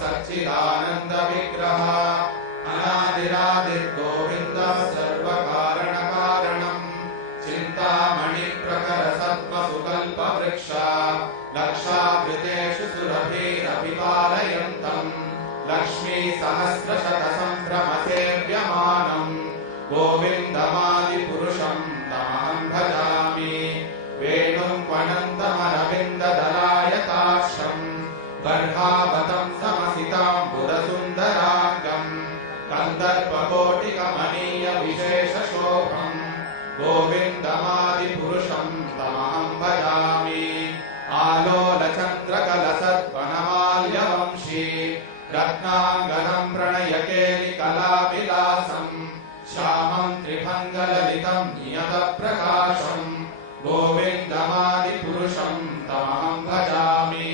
सच्चिदानंद विग्रह अनादिरादिर्गोविंद सर्वकारण कारणम् चिंतामणि प्रकर सत्व सुकल्प वृक्ष लक्षावृतेषु सुरभिरभिपालयन्तम् लक्ष्मी सहस्रशत संभ्रम सेव्यमानम् गोविन्दमादिपुरुषम् तमहं भजामि वेणुं वनन्तमरविन्ददलायताक्षम् गर्भावतं समसिताम्बुरसुन्दराङ्गम् कन्दर्पकोटिकमनीय विशेषशोभम् गोविन्दमादिपुरुषं तमहं भजामि आलोलचन्द्रकलसद्वनमाल्यवंशी रत्नाङ्गनं प्रणयकेलिकलाविलासम् श्यामं त्रिभङ्गललितं नियतप्रकाशम् गोविन्दमादिपुरुषं तमहं भजामि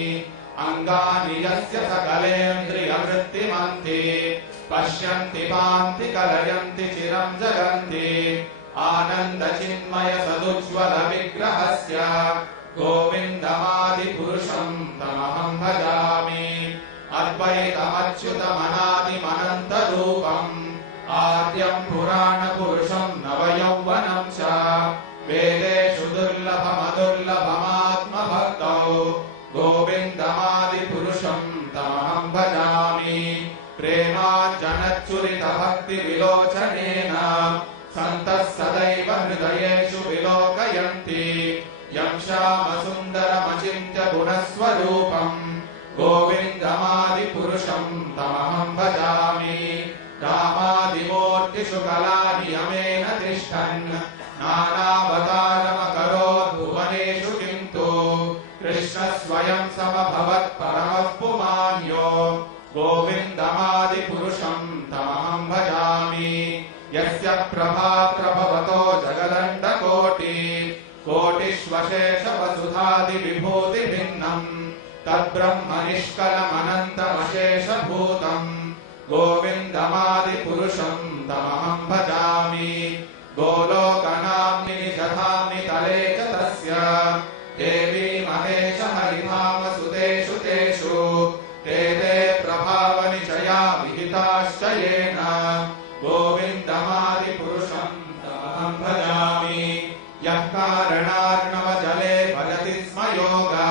अङ्गानि यस्य सकलेन्द्रियवृत्तिमन्ति पश्यन्ति पान्ति कलयन्ति चिरं जगन्ति आनन्दचिन्मय सदुज्ज्वल विग्रहस्य गोविन्दमादिपुरुषं तमहं भजामि अद्वैतमच्युतमनादिमनन्तरूपम् आद्यं पुराणपुरुषं नवयौवनं च वेदेषु दुर्लभमदुर्लभमात्मभक्तौ गोविन्दमादिपुरुषं तमहं भजामि प्रेमाञ्जनच्चुरितभक्तिविलोचनेन सन्तः सदैव हृदयेषु विलोकयन्ति यं श्यामसुन्दरमचिन्त्य गुणस्वरूपम् गोविन्दमादिपुरुषं तमहं भजामि रामादिमूर्तिषु कलानियमेन तिष्ठन् नानावतारमकरोत् भुवनेषु किन्तु कृष्णः स्वयं समभवत् परमः पुमान्यो गोविन्दमादिपुरुषं तमहं भजामि यस्य प्रभा प्रभवतो जगदण्डकोटि कोटिष्वशेष वसुधादिविभूतिभिन्नम् तद्ब्रह्म निष्कलमनन्तमशेषभूतम् गोविन्दमादिपुरुषं तमहं भजामि गोलोकनाम्नि निजधाम्नि तले च तस्य देवी महेश हरिधामसुतेषु तेषु ते प्रभावनिचया विहिताश्च येन गोविन्दमादिपुरुषं तमहं भजामि यः कारणार्णवजले भजति स्म योगा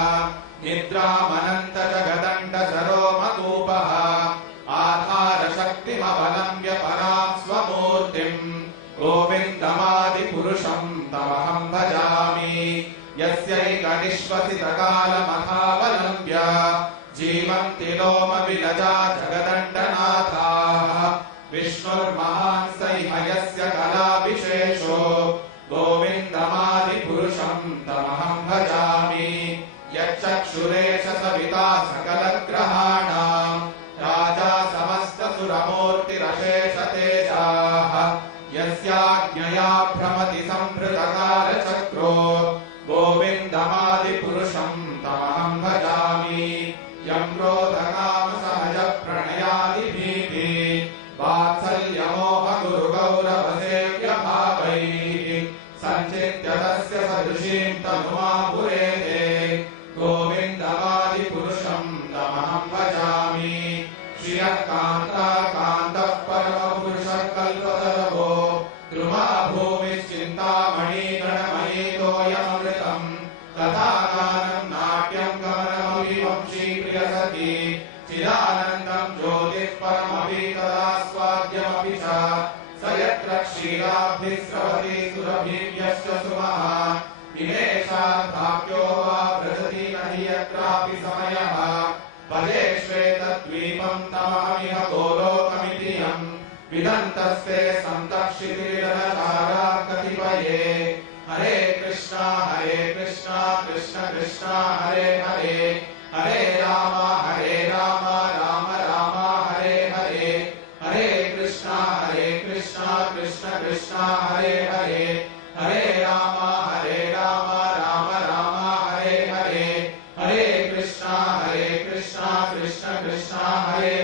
निद्रामनन्त जगदण्डसरोमकूपः आधारशक्तिमवलम्ब्य परां स्वमूर्तिम् गोविन्दमादिपुरुषं तमहं भजामि यस्यैकनिश्वसितकालमथावलम्ब्य जीवन्ति लोमविलजा जगदण्डनाथाः विष्णुर्महान् सैहयस्य कलाविशेषो गोविन्दमादिपुरुषं तमहं भजामि यच्चक्षुरेश सविता सकलग्रहाणां राजा समस्तसुरमूर्तिरशेषतेजाः यस्याज्ञया भ्रमति संभृतकालचक्रो गोविन्दमादिपुरुषं तमहं भजामि यं क्रोधकामसहजप्रणयादिभीति वात्सल्यमोहगुरुगौरवसेव्यभावैः सञ्चित्य तस्य सदृशीं तनुमापुरेते गोविन्दमादिपुरुषं तमहं भजामि श्रियः कान्ता कान्तः परमपुरुषः कल्पतरवो द्रुमा भूमिश्चिन्तामणि गणमयी तोयमृतम् कथागानं नाट्यं गमनमपि वंशीप्रियसती चिदानन्दं ज्योतिः परमपि तदास्वाद्यमपि च स यत्र क्षीराब्धिस्रवति सुरभिव्यश्च सुमः निमेषार्धाप्यो वा व्रजति न हि यत्रापि समयः भजे श्वेतद्वीपं तमहमिह गोलोकमिति यम् विदन्तस्ते सन्तक्षितिरनचारा कतिपये हरे कृष्णा कृष्ण कृष्ण हरे हरे हरे राम राम राम हरे हरे हरे कृष्णा कृष्ण कृष्ण हरे हरे हरे राम राम राम हरे हरे हरे कृष्णा कृष्ण कृष्ण हरे